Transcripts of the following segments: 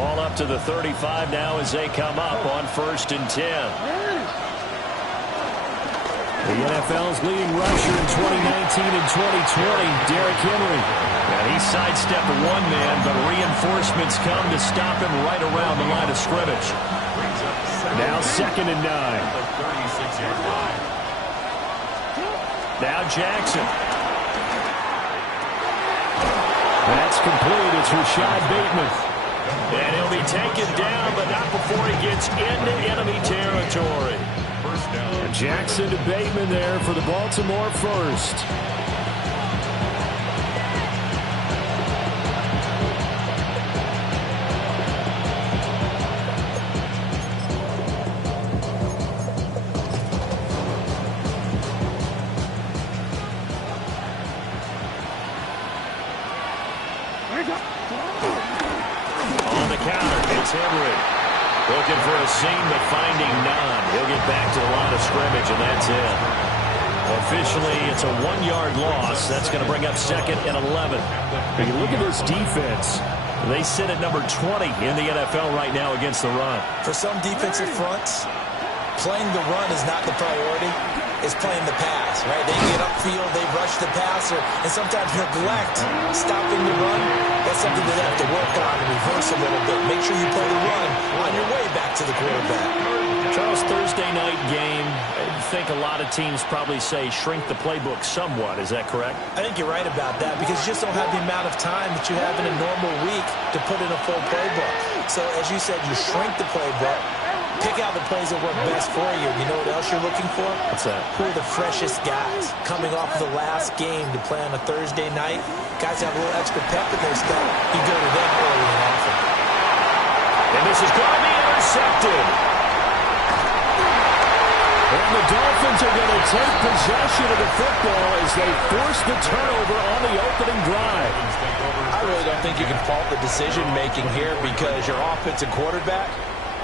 Ball up to the 35 now as they come up on 1st and 10. The NFL's leading rusher in 2019 and 2020, Derrick Henry. And he sidestepped one man, but reinforcements come to stop him right around the line of scrimmage. Now 2nd and 9. Now Jackson. That's complete. It's Rashad Bateman. And he'll be taken down, but not before he gets into enemy territory. Jackson to Bateman there for the Baltimore first. On the counter, it's Henry. Looking for a seam, but finding none. He'll get back to the line of scrimmage, and that's it. Officially, it's a 1-yard loss. That's going to bring up 2nd and 11. When you look at this defense, they sit at number 20 in the NFL right now against the run. For some defensive fronts, playing the run is not the priority. It's playing the pass, right? They get upfield, they rush the passer, and sometimes neglect stopping the run. That's something that they have to work on and reverse a little bit. Make sure you play the run on your way back to the quarterback. Charles, Thursday night game, I think a lot of teams probably say shrink the playbook somewhat. Is that correct? I think you're right about that because you just don't have the amount of time that you have in a normal week to put in a full playbook. So, as you said, you shrink the playbook. Pick out the plays that work best for you. You know what else you're looking for? What's that? Who are the freshest guys coming off of the last game to play on a Thursday night? Guys have a little extra pep in their step. You go to them early and often. And this is going to be intercepted. and the Dolphins are going to take possession of the football as they force the turnover on the opening drive. I really don't think you can fault the decision-making here because your offensive quarterback,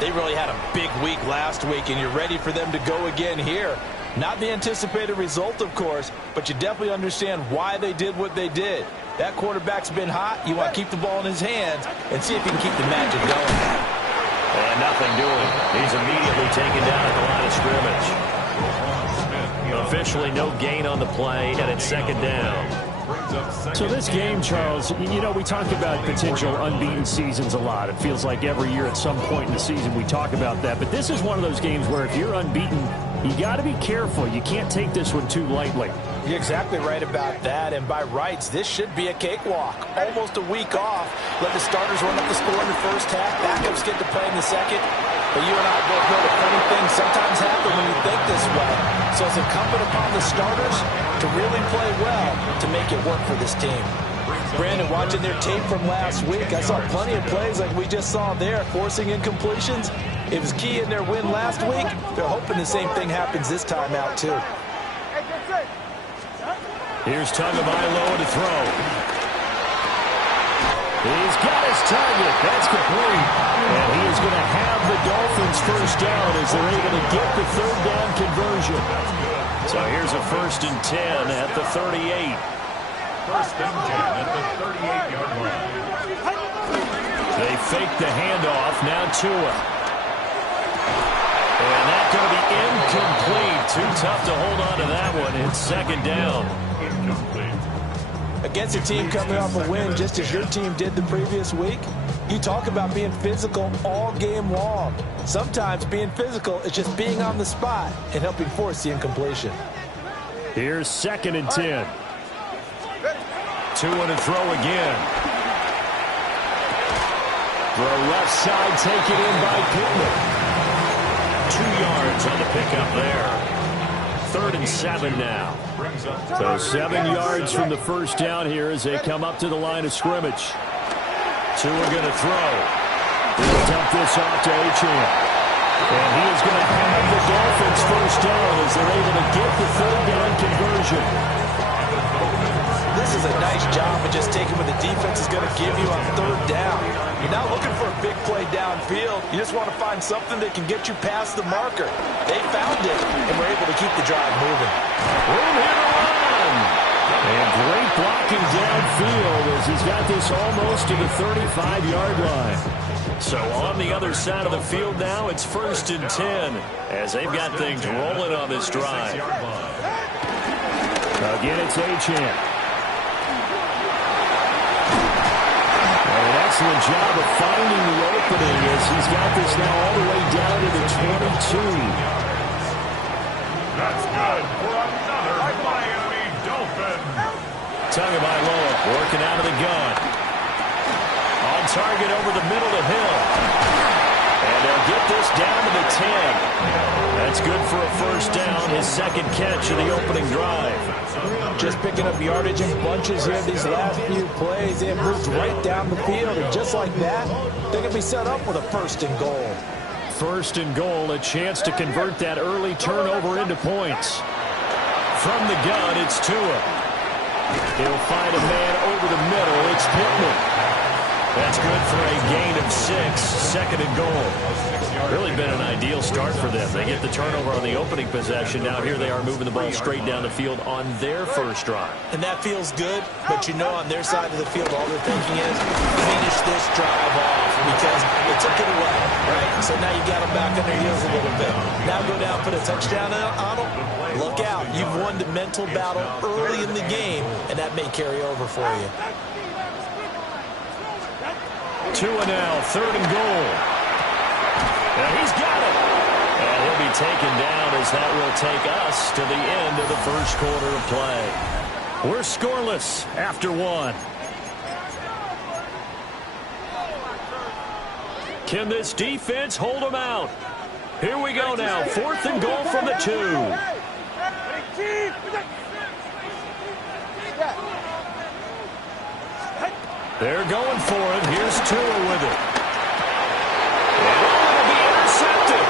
they really had a big week last week, and you're ready for them to go again here. Not the anticipated result, of course, but you definitely understand why they did what they did. That quarterback's been hot. You want to keep the ball in his hands and see if he can keep the magic going. And nothing doing. He's immediately taken down at the line of scrimmage. Officially no gain on the play, and it's second down. So this game, Charles, you know, we talk about potential unbeaten seasons a lot. It feels like every year at some point in the season we talk about that. But this is one of those games where if you're unbeaten, you got to be careful. You can't take this one too lightly. You're exactly right about that, and by rights, this should be a cakewalk. Almost a week off. Let the starters run up the score in the first half. Backups get to play in the second. But you and I both know the funny things sometimes happen when you think this way. So it's incumbent upon the starters to really play well to make it work for this team. Brandon, watching their tape from last week, I saw plenty of plays like we just saw there, forcing incompletions. It was key in their win last week. They're hoping the same thing happens this time out, too. Here's Tagovailoa to throw. He's got his target. That's complete. And he is going to have the Dolphins first down as they're able to get the third down conversion. So here's a 1st and 10 at the 38. 1st and 10 at the 38-yard line. They fake the handoff. Now Tua. And that's going to be incomplete. Too tough to hold on to that one. It's second down. Against a team coming off a win just as your team did the previous week, you talk about being physical all game long. Sometimes being physical is just being on the spot and helping force the incompletion. Here's 2nd and 10. Tua to throw again. The left side taken in by Pittman. 2 yards on the pickup there. 3rd and 7 now. So 7 yards from the first down here as they come up to the line of scrimmage. Tua going to throw. He'll dump this off to Achane. And he is going to have the Dolphins first down as they're able to get the third down conversion. This is a nice job of just taking what the defense is going to give you on third down. You're not looking for a big play downfield. You just want to find something that can get you past the marker. They found it and were able to keep the drive moving. Room here to run. And great blocking downfield as he's got this almost to the 35-yard line. So on the other side of the field now, it's 1st and 10 as they've got things rolling on this drive. Again, it's Achane. An excellent job of finding the opening as he's got this now all the way down to the 22. That's good for another Miami Dolphin. Tagovailoa working out of the gun. On target over the middle to Hill. And they'll get this down to the 10. That's good for a first down, his second catch of the opening drive. Just picking up yardage in bunches here these last few plays. They have moved right down the field, and just like that, they're going to be set up with a 1st and goal. 1st and goal, a chance to convert that early turnover into points. From the gun, it's Tua. He'll find a man over the middle. It's Pittman. That's good for a gain of 6, 2nd and goal. Really been an ideal start for them. They get the turnover on the opening possession. Now here they are moving the ball straight down the field on their first drive. And that feels good, but you know on their side of the field all they're thinking is finish this drive off because they took it away, right? So now you got them back on their heels a little bit. Now go down, put a touchdown on them. Look out. You've won the mental battle early in the game, and that may carry over for you. Tua now, 3rd and goal. And he's got it. And he'll be taken down as that will take us to the end of the first quarter of play. We're scoreless after 1. Can this defense hold them out? Here we go now. 4th and goal from the 2. They're going for it. Here's Tua with it. And it'll be intercepted.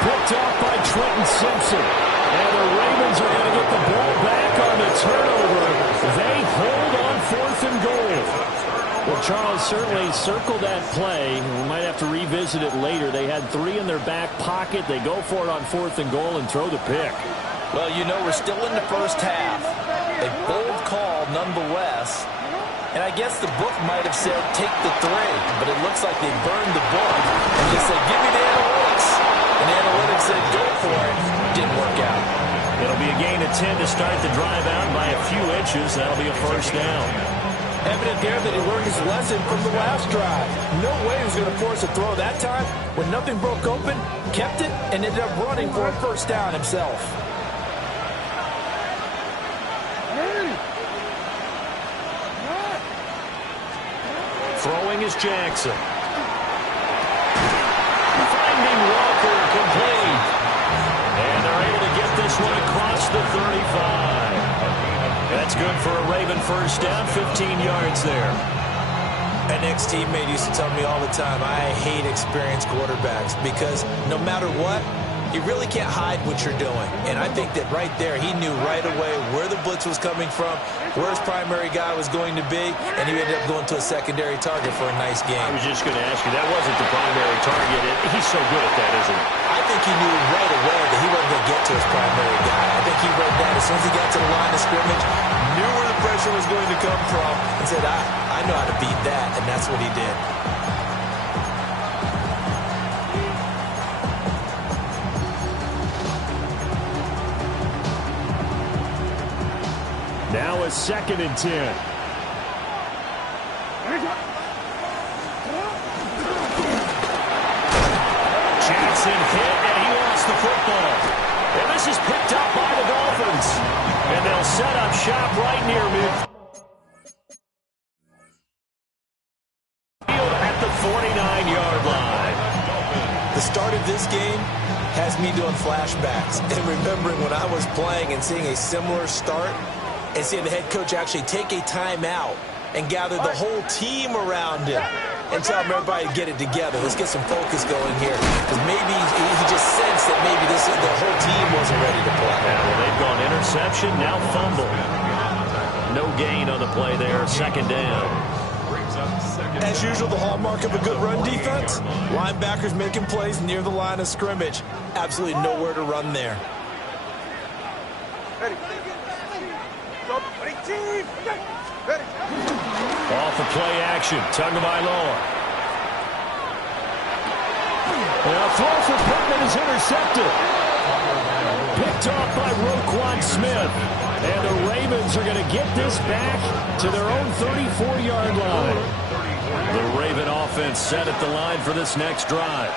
Picked off by Trenton Simpson. And the Ravens are going to get the ball back on the turnover. They hold on 4th and goal. Well, Charles, certainly circle that play. We might have to revisit it later. They had 3 in their back pocket. They go for it on 4th and goal and throw the pick. Well, you know we're still in the first half. A bold call nonetheless. And I guess the book might have said take the 3, but it looks like they burned the book and just said give me the analytics. And the analytics said go for it. Didn't work out. It'll be a gain of 10 to start the drive out by a few inches. That'll be a first down. Evident there that he learned his lesson from the last drive. No way he was going to force a throw that time. When nothing broke open, kept it, and ended up running for a first down himself. Throwing is Jackson. Finding Walker complete. And they're able to get this one across the 35. That's good for a Raven first down, 15 yards there. An ex-teammate used to tell me all the time, I hate experienced quarterbacks because no matter what, you really can't hide what you're doing. And I think that right there, he knew right away where the blitz was coming from, where his primary guy was going to be, and he ended up going to a secondary target for a nice game. I was just going to ask you, that wasn't the primary target. He's so good at that, isn't he? I think he knew right away that he wasn't going to get to his primary guy. I think he read that as soon as he got to the line of scrimmage, knew where the pressure was going to come from, and said, I know how to beat that, and that's what he did. Now a 2nd and 10. Jackson hit, and he lost the football. And this is picked up by the Dolphins. And they'll set up shop right near midfield at the 49-yard line. The start of this game has me doing flashbacks and remembering when I was playing and seeing a similar start and seeing the head coach actually take a timeout and gather the whole team around him and tell everybody to get it together. Let's get some focus going here. Because maybe he just sensed that maybe the whole team wasn't ready to play. Yeah, well, they've gone interception, now fumble. No gain on the play there, 2nd down. As usual, the hallmark of a good run defense, linebackers making plays near the line of scrimmage. Absolutely nowhere to run there. Ready. Stop. Off the play action. Tagovailoa. A throw for Pittman is intercepted. Picked off by Roquan Smith. And the Ravens are going to get this back to their own 34-yard line. The Raven offense set at the line for this next drive.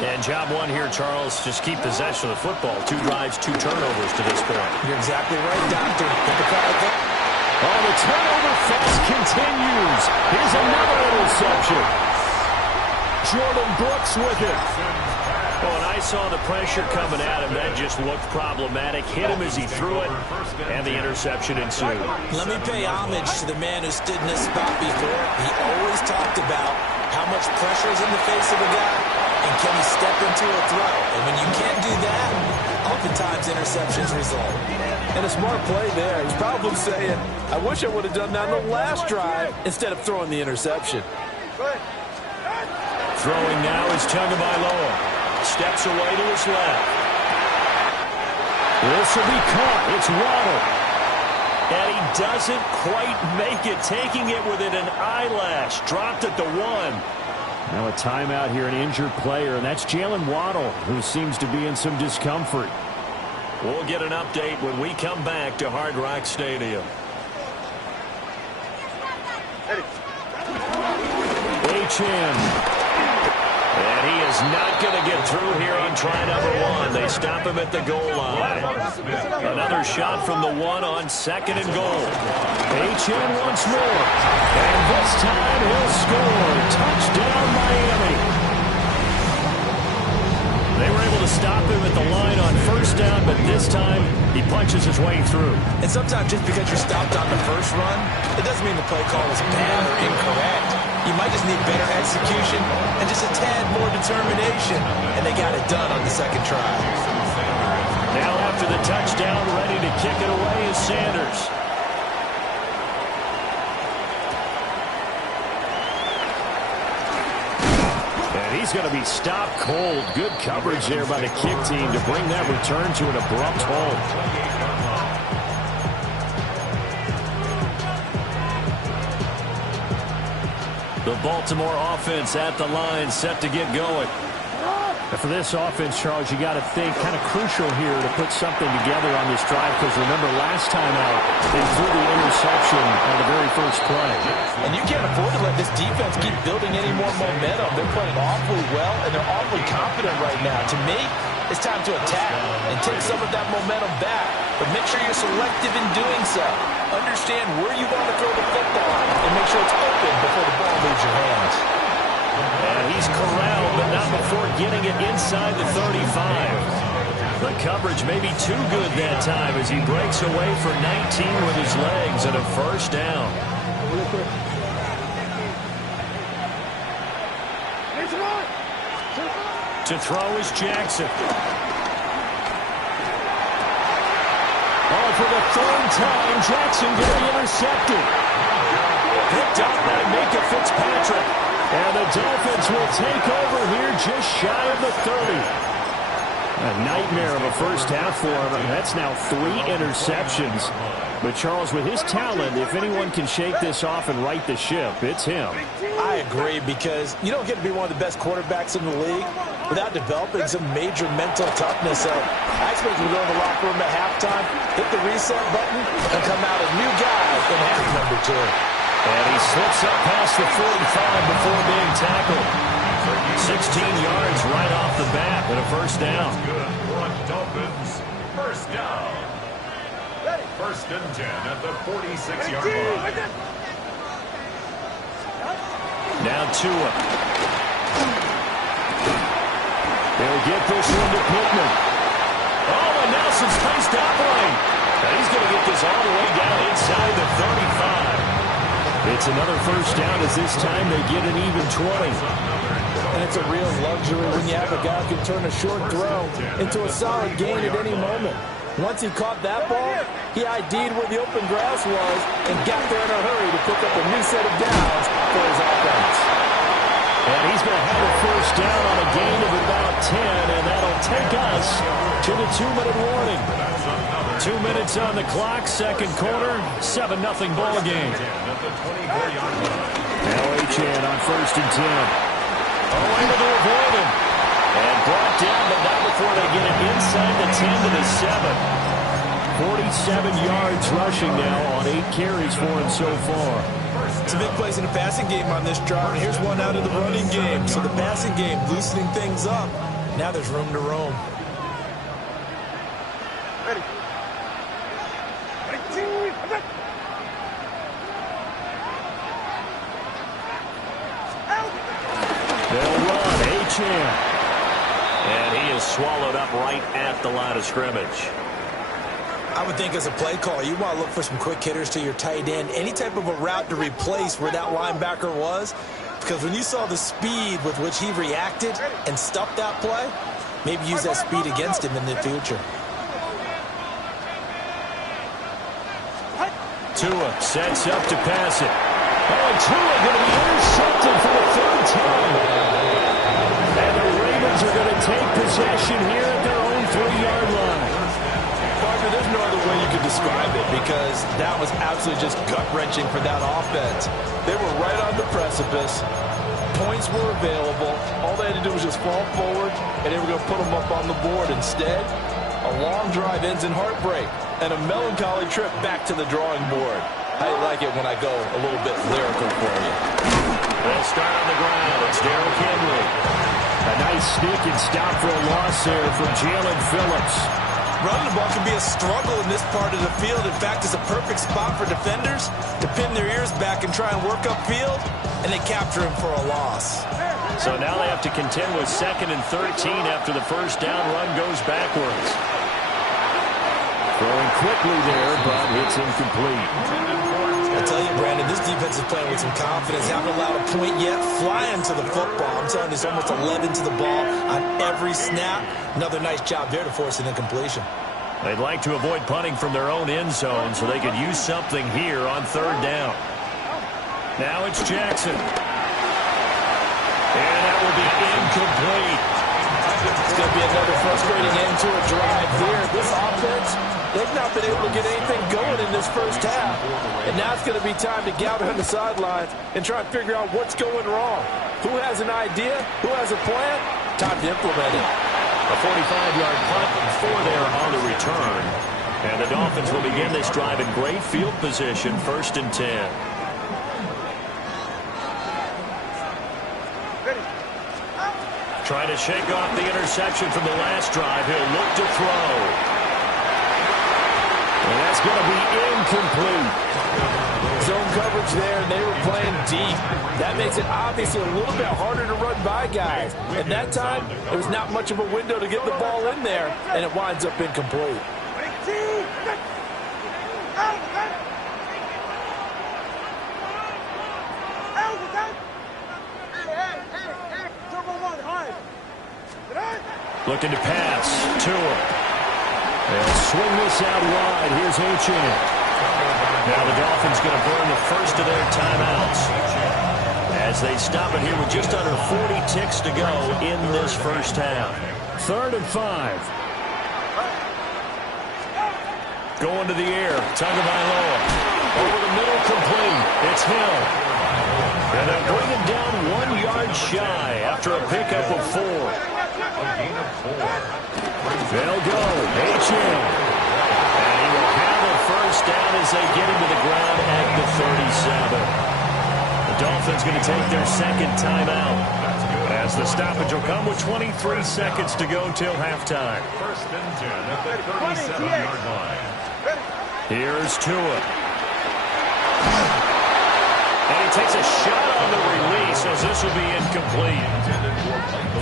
And job one here, Charles, just keep possession of the football. 2 drives, 2 turnovers to this point. You're exactly right, Doctor. Oh, the turnover fest continues. Here's another interception. Jordan Brooks with it. Oh, and I saw the pressure coming at him. That just looked problematic. Hit him as he threw it, and the interception ensued. Let me pay homage to the man who stood in this spot before. He always talked about how much pressure is in the face of a guy, and can he step into a throw. And when you can't do that, oftentimes interceptions result. And a smart play there. He's probably saying, I wish I would have done that on the last drive instead of throwing the interception. Throwing now is Tagovailoa. Steps away to his left. This will be caught. It's Waddle. And he doesn't quite make it, taking it within an eyelash. Dropped at the 1. Now a timeout here, an injured player, and that's Jalen Waddle, who seems to be in some discomfort. We'll get an update when we come back to Hard Rock Stadium. Achane. And he is not going to get through here on try number 1. They stop him at the goal line. Another shot from the 1 on 2nd and goal. Achane once more. And this time he'll score. Touchdown, Miami. They were able to stop him at the line on 1st down, but this time he punches his way through. And sometimes just because you're stopped on the first run, it doesn't mean the play call is bad or incorrect. You might just need better execution and just a tad more determination. And they got it done on the 2nd try. Now after the touchdown, ready to kick it away is Sanders. And he's going to be stopped cold. Good coverage there by the kick team to bring that return to an abrupt halt. The Baltimore offense at the line, set to get going. For this offense, Charles, you got to think kind of crucial here to put something together on this drive, because remember last time out, they threw the interception on the very first play. And you can't afford to let this defense keep building any more momentum. They're playing awfully well, and they're awfully confident right now. To me, it's time to attack and take some of that momentum back, but make sure you're selective in doing so. Understand where you want to throw the football and make sure it's open before the ball leaves your hands. And he's corralled, but not before getting it inside the 35. The coverage may be too good that time as he breaks away for 19 with his legs and a 1st down. To throw is Jackson. Oh, for the 3rd time, Jackson getting intercepted. Picked up by Minkah Fitzpatrick. And the Dolphins will take over here just shy of the 30. A nightmare of a first half for him. That's now 3 interceptions. But Charles, with his talent, if anyone can shake this off and right the ship, it's him. I agree, because you don't get to be one of the best quarterbacks in the league without developing some major mental toughness. So I expect him to go in the locker room at halftime, hit the reset button, and come out a new guy in half number 2. And he slips up past the 45 before being tackled. 16 yards right off the bat and a 1st down. Good for Dolphins. 1st down. 1st and 10 at the 46-yard line. Now Tua. They'll get this one to Pittman. Oh, and Nelson's placed upright. And he's going to get this all the way down inside the 35. It's another 1st down as this time they get an even 20. And it's a real luxury when you have a guy who can turn a short throw into a solid gain at any moment. Once he caught that ball, he ID'd where the open grass was and got there in a hurry to pick up a new set of downs for his offense. And he's going to have a 1st down on a gain of about 10, and that'll take us to the 2-minute warning. 2 minutes on the clock, second quarter, 7-0 ball game. Now Achane on 1st and 10. Oh, able to avoid him. And brought down, but not before they get it inside the 10 to the 7. 47 yards rushing now on 8 carries for him so far. It's a big place in the passing game on this drive, and here's one out of the running game. So the passing game loosening things up. Now there's room to roam. Ready. They'll run, Achane. And he is swallowed up right at the line of scrimmage. I would think as a play call, you want to look for some quick hitters to your tight end. Any type of a route to replace where that linebacker was. Because when you saw the speed with which he reacted and stuffed that play, maybe use that speed against him in the future. Tua sets up to pass it. Oh, and Tua going to be intercepted for the 3rd time. And the Ravens are going to take possession here at their own 3-yard line. Parker, there's no other way you could describe it because that was absolutely just gut-wrenching for that offense. They were right on the precipice. Points were available. All they had to do was just fall forward, and they were going to put them up on the board. Instead, a long drive ends in heartbreak and a melancholy trip back to the drawing board. How you like it when I go a little bit lyrical for you? They'll start on the ground. It's Derrick Henry. A nice sneak and stop for a loss there from Jalen Phillips. Running the ball can be a struggle in this part of the field. In fact, it's a perfect spot for defenders to pin their ears back and try and work upfield, and they capture him for a loss. So now they have to contend with 2nd and 13 after the first down run goes backwards. Throwing quickly there, but it's incomplete. I tell you, Brandon, this defense is playing with some confidence. Haven't allowed a point yet. Flying to the football. I'm telling you, it's almost 11 to the ball on every snap. Another nice job there to force an incompletion. They'd like to avoid punting from their own end zone so they could use something here on 3rd down. Now it's Jackson. And that will be incomplete. It's going to be another frustrating end to a drive here. This offense, they've not been able to get anything going in this first half. And now it's going to be time to gather on the sidelines and try and figure out what's going wrong. Who has an idea? Who has a plan? Time to implement it. A 45-yard punt, 4 there on the return. And the Dolphins will begin this drive in great field position, 1st and 10. Trying to shake off the interception from the last drive. He'll look to throw. And that's going to be incomplete. Zone coverage there, and they were playing deep. That makes it obviously a little bit harder to run by guys. At that time, there was not much of a window to get the ball in there, and it winds up incomplete. Looking to pass. Tua. They'll swing this out wide. Here's Achane. Now the Dolphins going to burn the first of their timeouts as they stop it here with just under 40 ticks to go in this first half. 3rd and 5. Going to the air. Tagovailoa. Over the middle, complete. It's Hill. And they'll bring him down 1 yard shy after a pickup of 4. They'll go. Achane. And he will have a first down as they get him to the ground at the 37. The Dolphins going to take their 2nd timeout as the stoppage will come with 23 seconds to go till halftime. 1st and 10 at the 37-yard line. Here's Tua. And he takes a shot on the release as this will be incomplete.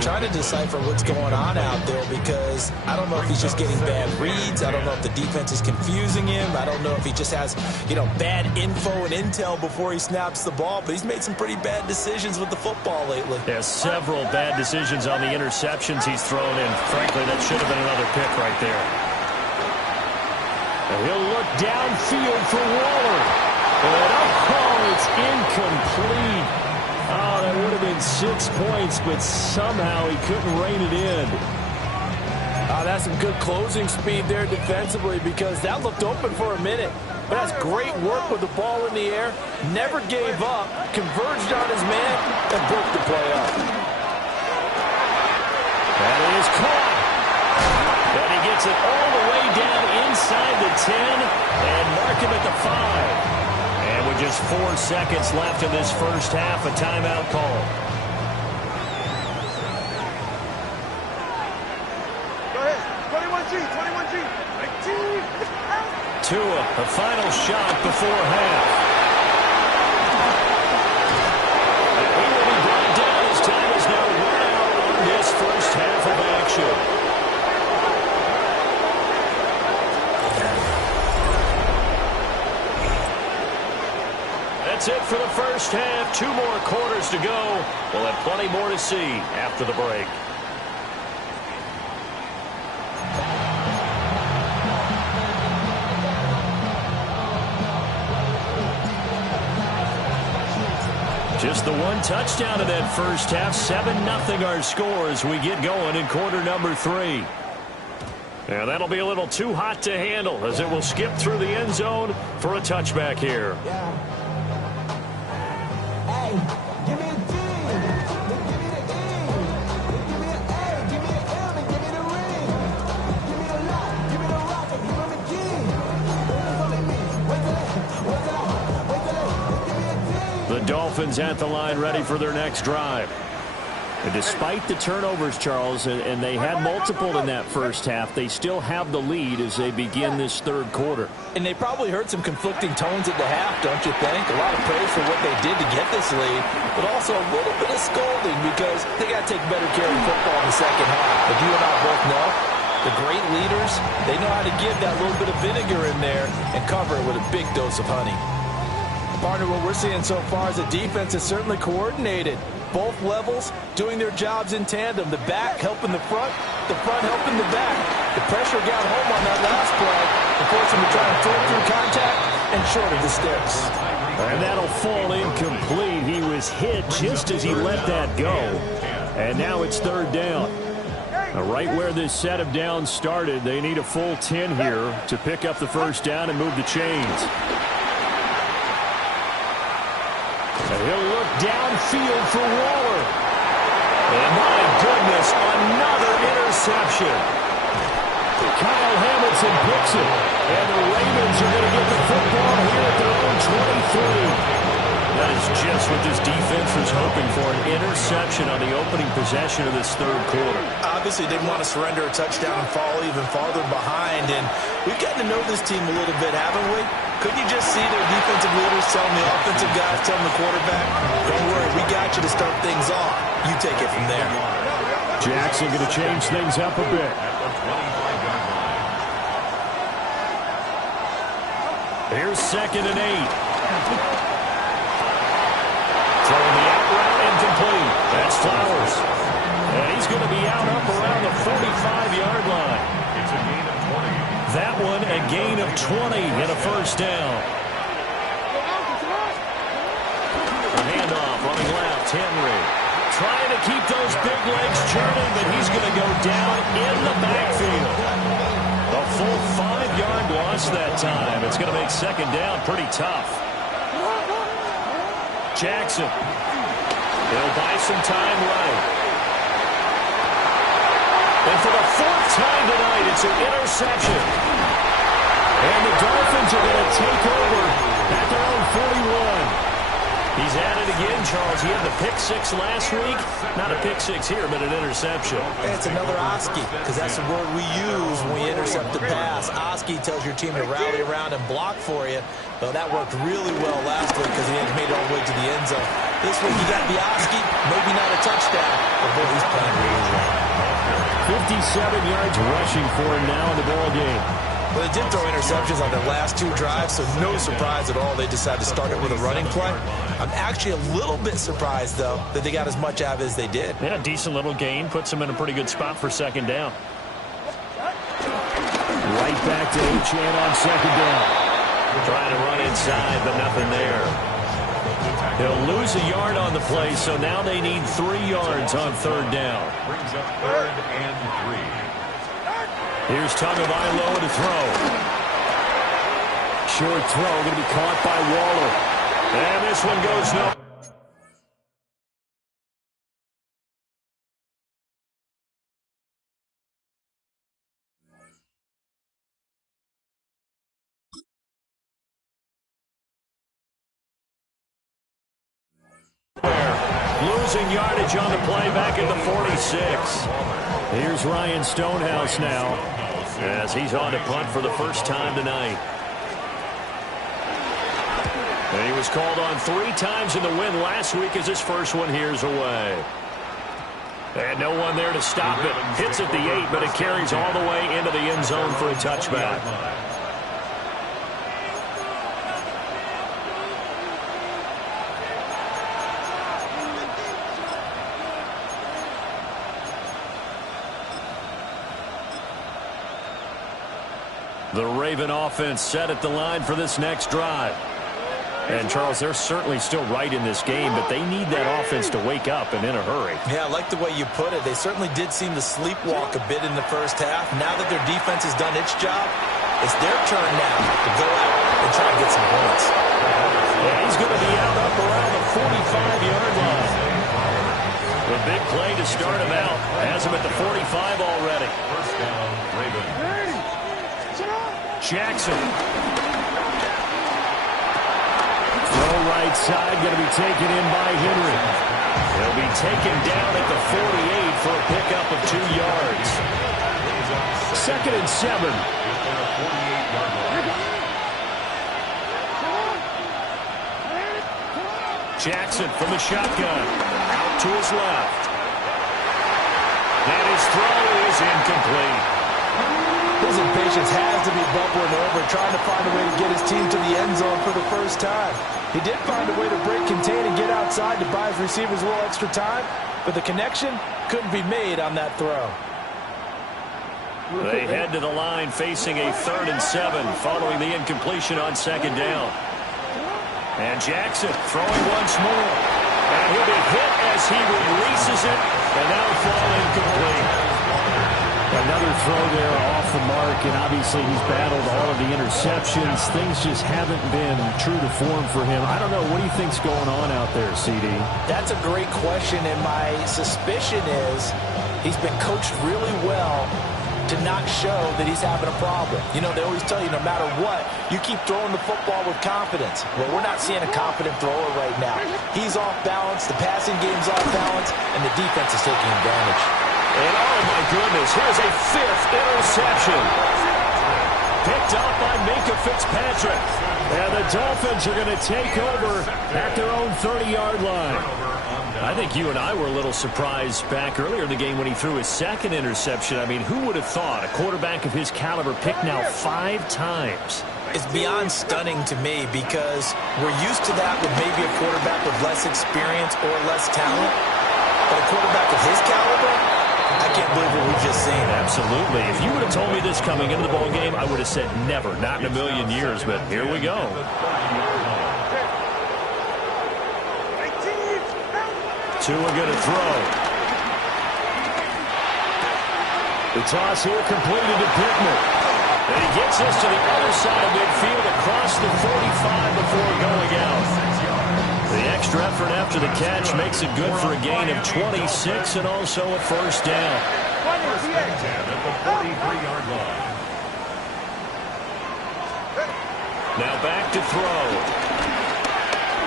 Trying to decipher what's going on out there because I don't know if he's just getting bad reads. I don't know if the defense is confusing him. I don't know if he just has, bad info and intel before he snaps the ball. But he's made some pretty bad decisions with the football lately. There's several bad decisions on the interceptions he's thrown in. Frankly, that should have been another pick right there. And he'll look downfield for Waller. And it's incomplete. Oh, that would have been 6 points, but somehow he couldn't rein it in. That's some good closing speed there defensively because that looked open for a minute. But that's great work with the ball in the air. Never gave up, converged on his man, and broke the play up. That is caught. And he gets it all the way down inside the 10 and mark him at the 5. And with just 4 seconds left in this first half, a timeout call. Tua, a final shot before half. He will be brought down as time is now run out on this first half of action. That's it for the first half. 2 more quarters to go. We'll have plenty more to see after the break. Just the 1 touchdown in that first half. 7-0 our score as we get going in quarter number 3. And that'll be a little too hot to handle as it will skip through the end zone for a touchback here. The Dolphins at the line ready for their next drive. And despite the turnovers, Charles, and they had multiple in that first half, they still have the lead as they begin this third quarter. And they probably heard some conflicting tones at the half, don't you think? A lot of praise for what they did to get this lead, but also a little bit of scolding because they got to take better care of football in the second half. But you and I both know the great leaders, they know how to give that little bit of vinegar in there and cover it with a big dose of honey. Partner, what we're seeing so far is the defense is certainly coordinated. Both levels doing their jobs in tandem. The back helping the front helping the back. The pressure got home on that last play and forced him to try and throw through contact and short of the sticks. And that'll fall incomplete. He was hit just as he let that go. And now it's third down. Right where this set of downs started, they need a full 10 here to pick up the first down and move the chains. He'll look downfield for Waller. And my goodness, another interception. Kyle Hamilton picks it. And the Ravens are going to get the football here at their own 23. That is just what this defense was hoping for, an interception on the opening possession of this third quarter. Obviously, they didn't want to surrender a touchdown and fall even farther behind. And we've gotten to know this team a little bit, haven't we? Couldn't you just see their defensive leaders telling the offensive guys, telling the quarterback, don't worry, we got you to start things off. You take it from there. Jackson going to change things up a bit. Here's 2nd and 8. Throwing the out route incomplete. That's Flowers. And he's going to be out up around the 45-yard line. It's a gain of 20. That one a gain of 20 and a first down. A handoff running left. Henry trying to keep those big legs churning, but he's going to go down in the backfield. A full 5-yard loss that time. It's going to make second down pretty tough. Jackson. He'll buy some time right. And for the 4th time tonight, it's an interception. And the Dolphins are going to take over at their own 41. He's at it again, Charles. He had the pick 6 last week. Not a pick 6 here, but an interception. And it's another Oski, because that's the word we use when we intercept the pass. Oski tells your team to rally around and block for you. Well, that worked really well last week because he had made it all the way to the end zone. This week he got the Oski, maybe not a touchdown, but boy, he's playing really well. 57 yards rushing for him now in the ball game. Well, they did throw interceptions on their last 2 drives, so no surprise at all they decided to start it with a running play. I'm actually a little bit surprised, though, that they got as much out of it as they did. Yeah, decent little gain. Puts them in a pretty good spot for second down. Right back to Achane on second down. Trying to run inside, but nothing there. He'll lose a yard on the play, so now they need 3 yards on third down. Brings up 3rd and 3. Here's Tagovailoa to throw. Short throw, going to be caught by Waller. And this one goes no. Losing yardage on the play back at the 46. Here's Ryan Stonehouse now as he's on to punt for the first time tonight. And he was called on 3 times in the win last week as his first one here's away. And no one there to stop it. Hits at the 8, but it carries all the way into the end zone for a touchback. The Raven offense set at the line for this next drive. And, Charles, they're certainly still right in this game, but they need that offense to wake up and in a hurry. Yeah, I like the way you put it. They certainly did seem to sleepwalk a bit in the first half. Now that their defense has done its job, it's their turn now to go out and try to get some points. Yeah, he's going to be out up around the 45-yard line. The big play to start him out. Has him at the 45 already. First down, Raven. Jackson. Throw right side, going to be taken in by Henry. He'll be taken down at the 48 for a pickup of 2 yards. 2nd and 7. Jackson from the shotgun. Out to his left. And his throw is incomplete. His impatience has to be bubbling over, trying to find a way to get his team to the end zone for the first time. He did find a way to break, contain, and get outside to buy his receivers a little extra time, but the connection couldn't be made on that throw. They head to the line facing a 3rd and 7 following the incompletion on 2nd down. And Jackson throwing once more. And he'll be hit as he releases it, and that'll fall incomplete. Another throw there off the mark, and obviously he's battled all of the interceptions. Things just haven't been true to form for him. I don't know. What do you think's going on out there, CD? That's a great question, and my suspicion is he's been coached really well to not show that he's having a problem. You know, they always tell you no matter what, you keep throwing the football with confidence. Well, we're not seeing a confident thrower right now. He's off balance, the passing game's off balance, and the defense is taking advantage. And oh my goodness, here's a 5th interception. Picked up by Minkah Fitzpatrick. And the Dolphins are going to take over at their own 30-yard line. I think you and I were a little surprised back earlier in the game when he threw his 2nd interception. I mean, who would have thought a quarterback of his caliber picked now 5 times? It's beyond stunning to me because we're used to that with maybe a quarterback with less experience or less talent. But a quarterback of his caliber, I can't believe what we've just seen. Absolutely. If you would have told me this coming into the ball game, I would have said never, not in a million years. But here we go. Tua going to throw. The toss here completed to Pittman. And he gets this to the other side of midfield across the 45 before going out. The extra effort after the catch makes it good for a gain of 26 and also a 1st down. First and 10 at the 43-yard line. Now back to throw.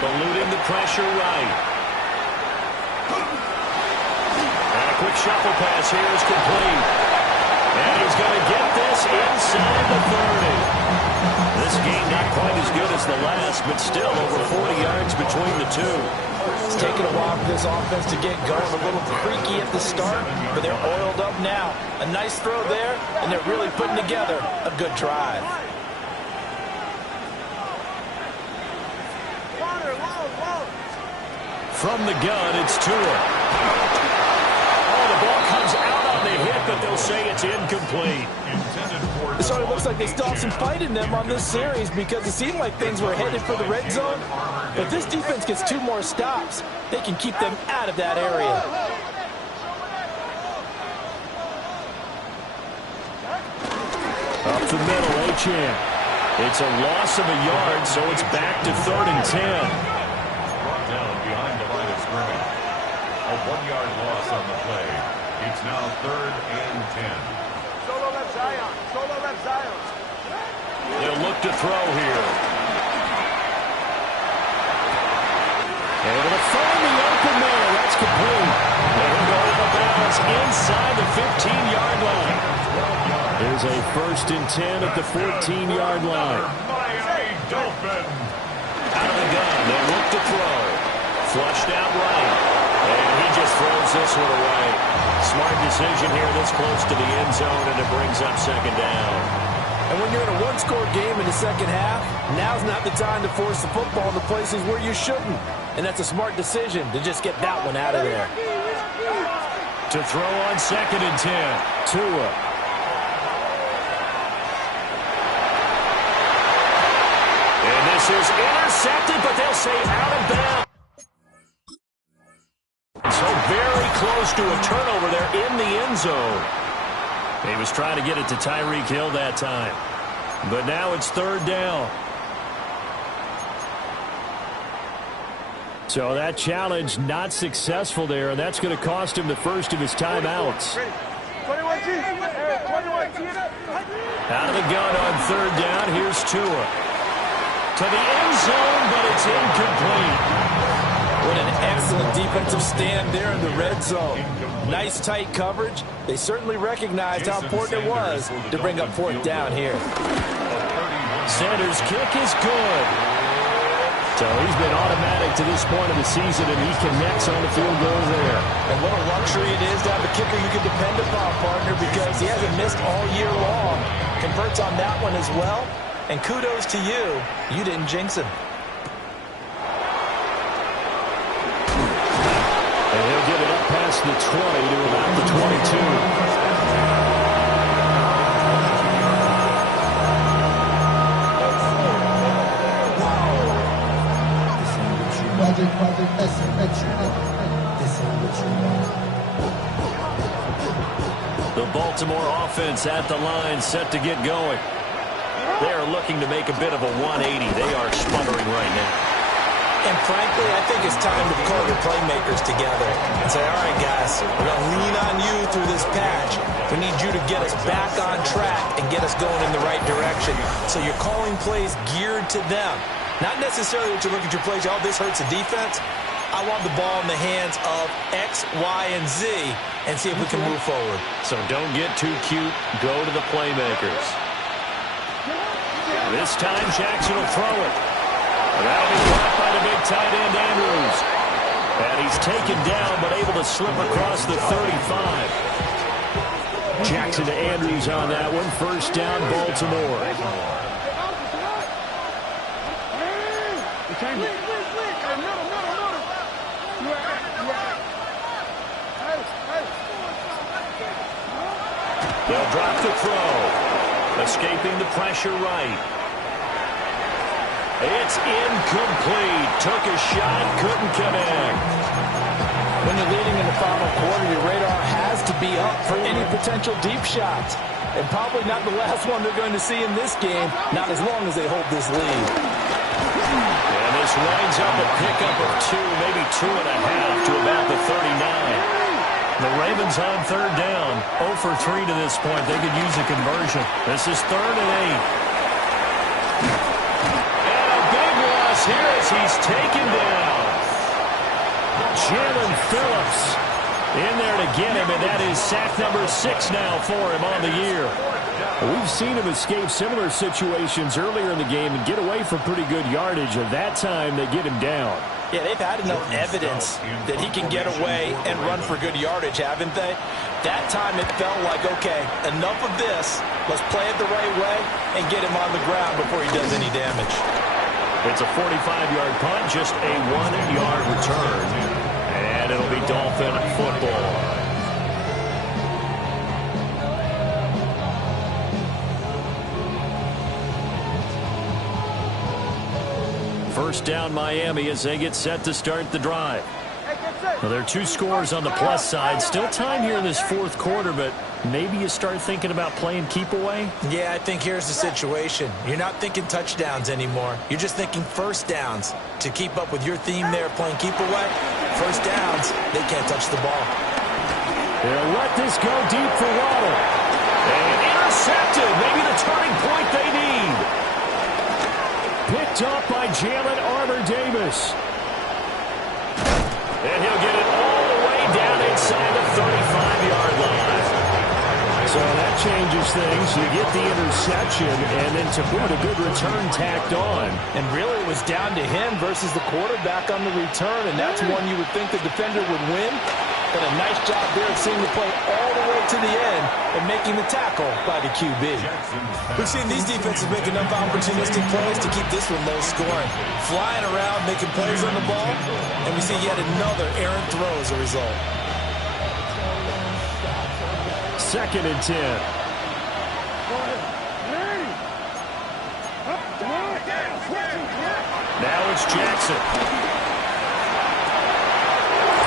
Eluding the pressure right. And a quick shuffle pass here is complete. And he's going to get this inside the 30. This game not quite as good as the last, but still over 40 yards between the two. It's taken a while for this offense to get going. A little creaky at the start, but they're oiled up now. A nice throw there, and they're really putting together a good drive. From the gun, it's Tua. Oh, the ball comes out on the hit, but they'll say it's incomplete. So it looks like they still have some fight in them on this series because it seemed like things were headed for the red zone. But this defense gets 2 more stops. They can keep them out of that area. the middle. Achane. It's a loss of a yard, so it's back to 3rd and 10. Brought down behind the line of scrimmage. A 1-yard loss on the play. It's now 3rd and 10. Solo left Zion. Solo left Zion. They'll look to throw here. Able to find the open man. That's complete. They'll go out of bounds inside the 15-yard line. There's a 1st and 10 at the 14-yard line. Miami Dolphins. Out of the gun, they'll look to throw. Flushed out right. And he just throws this one away. Smart decision here this close to the end zone, and it brings up 2nd down. And when you're in a one-score game in the second half, now's not the time to force the football in the places where you shouldn't. And that's a smart decision to just get that one out of there. To throw on 2nd and 10. Tua. And this is intercepted, but they'll say out of bounds. So very close to a turnover there in the end zone. He was trying to get it to Tyreek Hill that time. But now it's 3rd down. So that challenge not successful there, and that's going to cost him the first of his timeouts. 21G. 21G. Out of the gun on 3rd down. Here's Tua. To the end zone, but it's incomplete. What an excellent defensive stand there in the red zone. Nice tight coverage. They certainly recognized how important it was to bring up 4th down here. Sanders' kick is good. So he's been automatic to this point of the season, and he connects on the field goal there. And what a luxury it is to have a kicker you can depend upon, partner, because he hasn't missed all year long. Converts on that one as well. And kudos to you. You didn't jinx him. And he'll give it up past the 20 to about the 22. The Baltimore offense at the line, set to get going. They are looking to make a bit of a 180. They are sputtering right now. And frankly, I think it's time to call your playmakers together and say, all right, guys, we're going to lean on you through this patch. We need you to get us back on track and get us going in the right direction. So you're calling plays geared to them. Not necessarily that you look at your plays, oh, this hurts the defense. I want the ball in the hands of X, Y, and Z and see if we can move forward. So don't get too cute. Go to the playmakers. This time, Jackson will throw it. And that'll be blocked by the big tight end, Andrews. And he's taken down, but able to slip across the 35. Jackson to Andrews on that one. 1st down, Baltimore. They'll drop the throw. Escaping the pressure right. It's incomplete. Took a shot, couldn't connect. When you're leading in the final quarter, your radar has to be up for any potential deep shots. And probably not the last one they're going to see in this game, not as long as they hold this lead. And this winds up a pickup of 2, maybe 2.5 to about the 39. The Ravens on 3rd down. 0 for 3 to this point. They could use a conversion. This is 3rd and 8. And a big loss here as he's taken down. Jalen Phillips in there to get him, and that is sack number 6 now for him on the year. We've seen him escape similar situations earlier in the game and get away from pretty good yardage, and that time they get him down. Yeah, they've had enough evidence that he can get away and run for good yardage, haven't they? That time it felt like, okay, enough of this. Let's play it the right way and get him on the ground before he does any damage. It's a 45-yard punt, just a 1-yard return. And it'll be Dolphin football. First down Miami as they get set to start the drive. Well, there are two scores on the plus side. Still time here in this fourth quarter, but maybe you start thinking about playing keep away? Yeah, I think here's the situation. You're not thinking touchdowns anymore. You're just thinking first downs. To keep up with your theme there, playing keep away, first downs, they can't touch the ball. They'll let this go deep for Waddle. And intercepted. Maybe the turning point they need. Picked up by Jalen Armour-Davis. And he'll get it all the way down inside the 35-yard line. So that changes things. You get the interception, and then to boot, a good return tacked on. And really, it was down to him versus the quarterback on the return, and that's one you would think the defender would win. But a nice job there of seeing the play all the way to the end and making the tackle by the QB. We've seen these defenses make enough opportunistic plays to keep this one low scoring. Flying around, making plays on the ball, and we see yet another errant throw as a result. 2nd and 10. Now it's Jackson.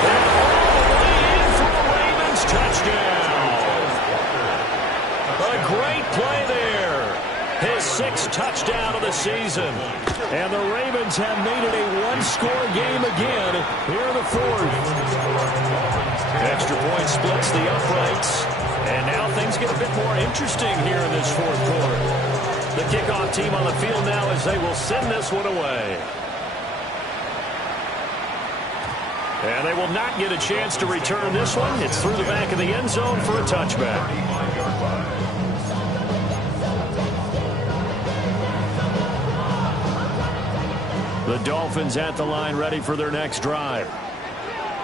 And all the way in for the Ravens touchdown. A great play there. His 6th touchdown of the season. And the Ravens have made it a one-score game again here in the fourth. Extra point splits the uprights. And now things get a bit more interesting here in this fourth quarter. The kickoff team on the field now as they will send this one away. And they will not get a chance to return this one. It's through the back of the end zone for a touchback. The Dolphins at the line ready for their next drive.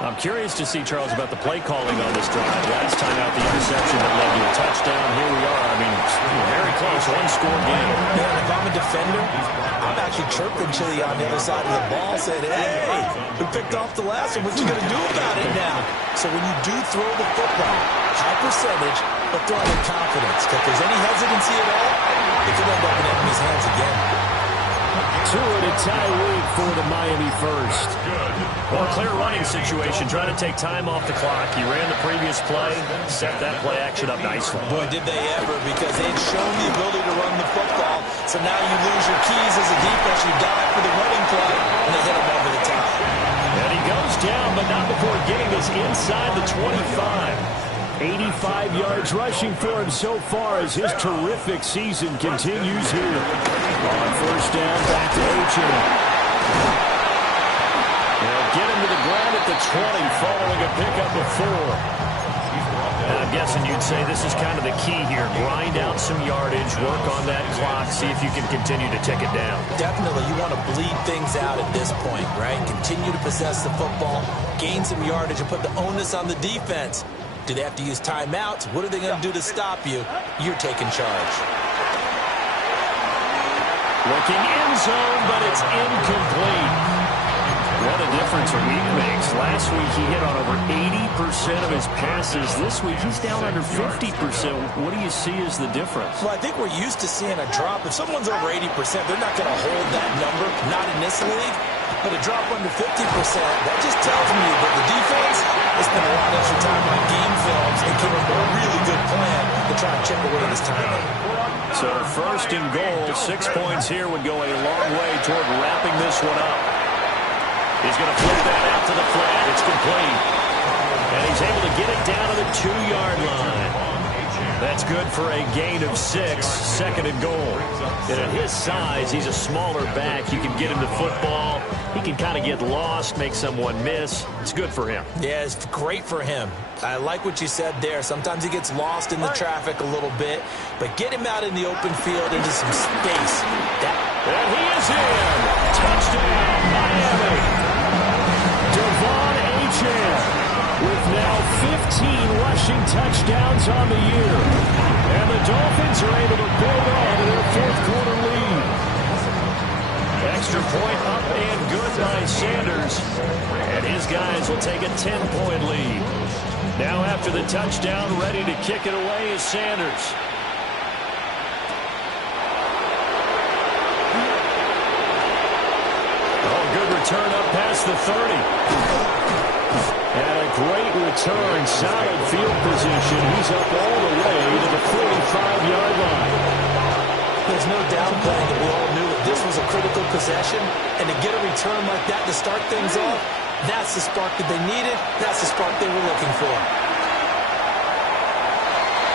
I'm curious to see, Charles, about the play calling on this drive. Last time out, the interception that led to a touchdown. Here we are. I mean, very close, one-score game. Man, if I'm a defender, I'm actually chirping Chili on the other side of the ball, saying, hey, we picked off the last one. What you going to do about it now? So when you do throw the football, high percentage, but throw it with confidence. If there's any hesitancy at all, it could end up in enemy's hands again. Tua to Tyreek for the Miami first. Well, a clear running situation. Trying to take time off the clock. He ran the previous play, set that play action up nicely. Boy, did they ever, because they'd shown the ability to run the football. So now you lose your keys as a defense. You dive for the running play, and they hit him over the top. And he goes down, but not before getting us inside the 25. 85 yards rushing for him so far as his terrific season continues here. On first down, back to Achane. They'll get him to the ground at the 20 following a pickup of 4. And I'm guessing you'd say this is kind of the key here. Grind out some yardage, work on that clock, see if you can continue to tick it down. Definitely, you want to bleed things out at this point, right? Continue to possess the football, gain some yardage, and put the onus on the defense. Do they have to use timeouts? What are they going to do to stop you? You're taking charge. Looking end zone, but it's incomplete. What a difference a week makes. Last week he hit on over 80% of his passes. This week he's down under 50%. What do you see as the difference? Well, I think we're used to seeing a drop. If someone's over 80%, they're not going to hold that number. Not in this league. But a drop under 50%, that just tells me that the defense has spent a lot of extra time on game films and came up with a really good plan to try and chip away this time. So first and goal, 6 points here would go a long way toward wrapping this one up. He's going to flip that out to the flat. It's complete. And he's able to get it down to the 2-yard line. That's good for a gain of 6, 2nd and goal. And at his size, he's a smaller back. You can get him the football. He can kind of get lost, make someone miss. It's good for him. Yeah, it's great for him. I like what you said there. Sometimes he gets lost in the traffic a little bit, but get him out in the open field into some space. And he is in. Touchdown, Miami. Devon Achane with now 15 rushing touchdowns on the year. And the Dolphins are able to build on to their fourth quarter lead. Extra point up and good by Sanders. And his guys will take a 10-point lead. Now after the touchdown, ready to kick it away is Sanders. Oh, good return up past the 30. great return, solid field position. He's up all the way to the 45-yard line. There's no downplaying that we all knew that this was a critical possession, and to get a return like that to start things off, that's the spark that they needed. That's the spark they were looking for.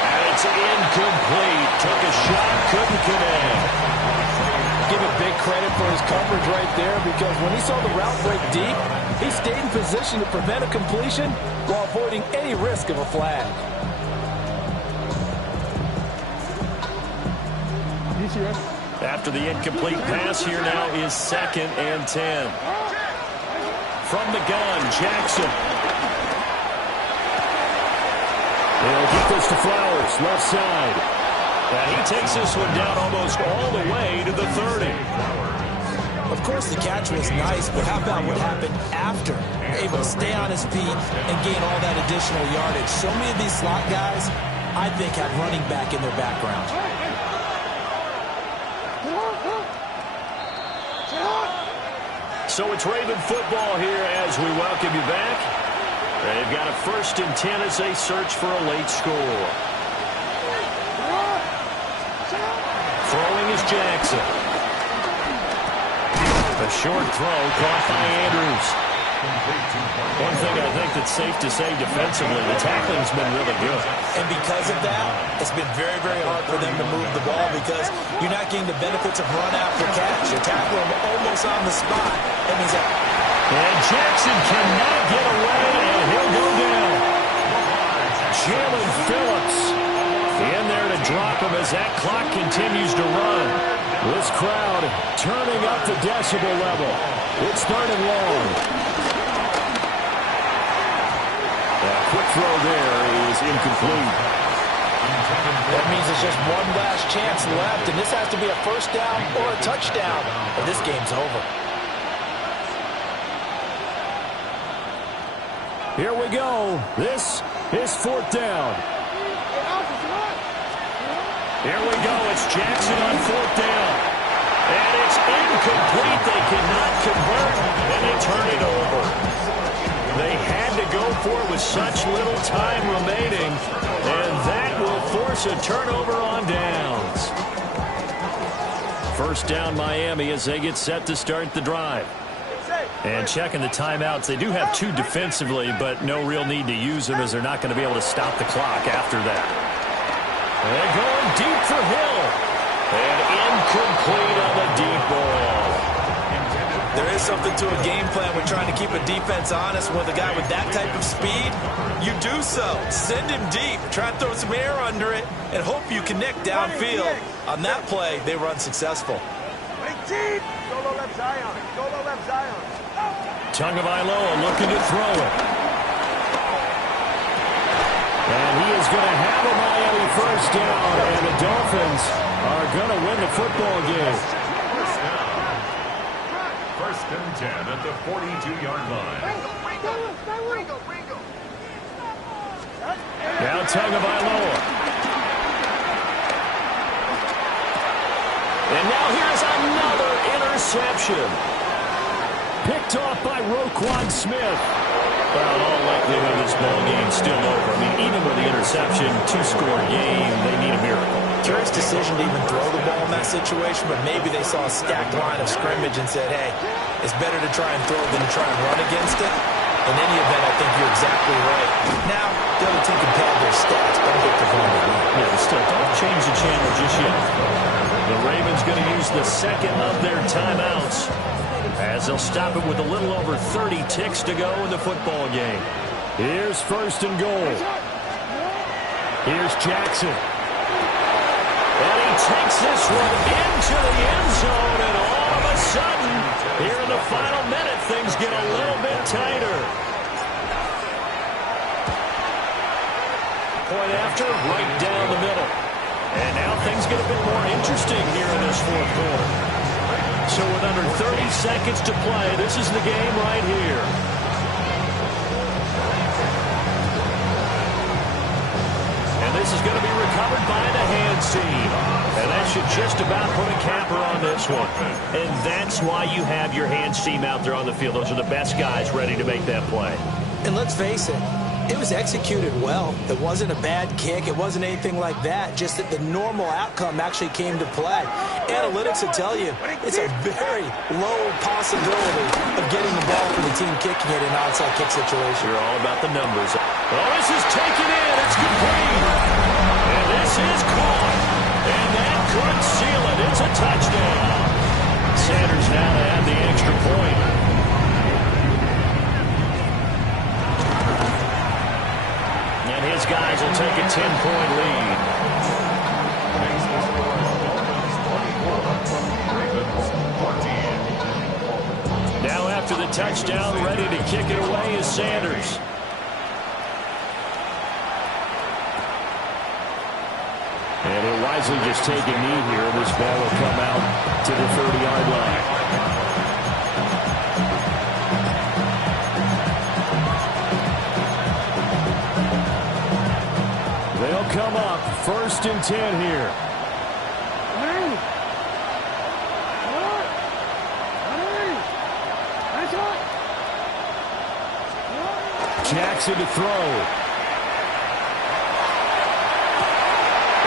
And it's incomplete. Took a shot, couldn't connect. Give it big credit for his coverage right there, because when he saw the route break deep, he stayed in position to prevent a completion while avoiding any risk of a flag. After the incomplete pass, here now is 2nd and 10. From the gun, Jackson. They'll get this to Flowers, left side. And he takes this one down almost all the way to the 30. Of course, the catch was nice, but how about what happened after? Able to stay on his feet and gain all that additional yardage. So many of these slot guys, I think, have running back in their background. So it's Raven football here as we welcome you back. They've got a 1st and 10 as they search for a late score. Throwing is Jackson. A short throw caught by Andrews. One thing I think that's safe to say defensively, the tackling's been really good. And because of that, it's been very, very hard for them to move the ball because you're not getting the benefits of run after catch. You're tackling them almost on the spot. That means that. And Jackson cannot get away, and he'll go down. Jalen Phillips in there to drop him as that clock continues to run. This crowd turning up the decibel level. It's 3rd and long. That quick throw there is incomplete. That means there's just one last chance left, and this has to be a 1st down or a touchdown, or this game's over. Here we go. This is 4th down. Here we go. It's Jackson on 4th down. And it's incomplete. They cannot convert, and they turn it over. They had to go for it with such little time remaining, and that will force a turnover on downs. 1st down Miami as they get set to start the drive. And checking the timeouts, they do have 2 defensively, but no real need to use them as they're not going to be able to stop the clock after that. They're going deep for Hill. And incomplete on the deep ball. There is something to a game plan with trying to keep a defense honest. With a guy with that type of speed, you do so. Send him deep. Try and throw some air under it and hope you connect downfield. On that play, they run successful. Solo left Zion. Solo left Zion. Tagovailoa looking to throw it. And he is going to have a Miami 1st down, and the Dolphins are going to win the football game. 1st and 10 at the 42-yard line. Now Tagovailoa. And now here's another interception. Picked off by Roquan Smith. Well, in all likelihood, this ball game's still over. I mean, even with the interception, 2-score game, they need a miracle. Curious decision to even throw the ball in that situation, but maybe they saw a stacked line of scrimmage and said, hey, it's better to try and throw than to try and run against it. In any event, I think you're exactly right. Now, the other team can pad their stats, but I think they're going to win. Yeah, but still, don't change the channel just yet. The Ravens going to use the 2nd of their timeouts as they'll stop it with a little over 30 ticks to go in the football game. Here's 1st and goal. Here's Jackson. And he takes this one into the end zone, and all of a sudden, here in the final minute, things get a little bit tighter. Point after, right down the middle. And now things get a bit more interesting here in this 4th quarter. So with under 30 seconds to play, this is the game right here. And this is going to be recovered by the hands team. And that should just about put a cap snapper on this one. And that's why you have your hands team out there on the field. Those are the best guys ready to make that play. And let's face it, it was executed well. It wasn't a bad kick. It wasn't anything like that. Just that the normal outcome actually came to play. Analytics will tell you it's a very low possibility of getting the ball from the team kicking it in an onside kick situation. You're all about the numbers. Oh, this is taken in. It's complete. And this is caught. And that could seal it. It's a touchdown. Sanders now to add the extra point. And his guys will take a 10-point lead. Now after the touchdown, ready to kick it away is Sanders. And he'll wisely just take a knee here. This ball will come out to the 30-yard line. They'll come up 1st and 10 here. Jackson to throw.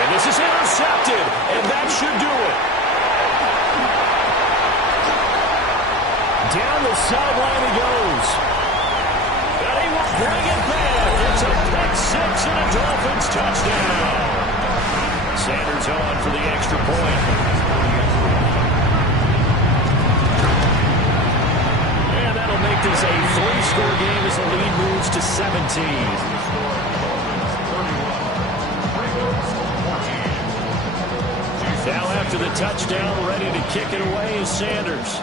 And this is intercepted, and that should do it. Down the sideline he goes. And he will bring it back. It's a pick six and a Dolphins touchdown. Sanders on for the extra point. And that'll make this a 3-score game as the lead moves to 17. Now after the touchdown, ready to kick it away is Sanders.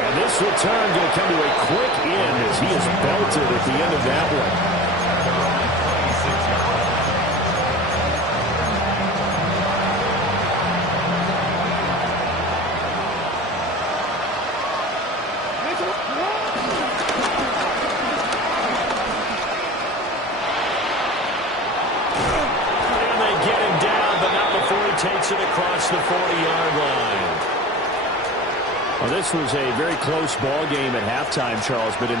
And this return going to come to a quick end as he is belted at the end of that one. Takes it across the 40-yard line. Well, this was a very close ball game at halftime, Charles, but in the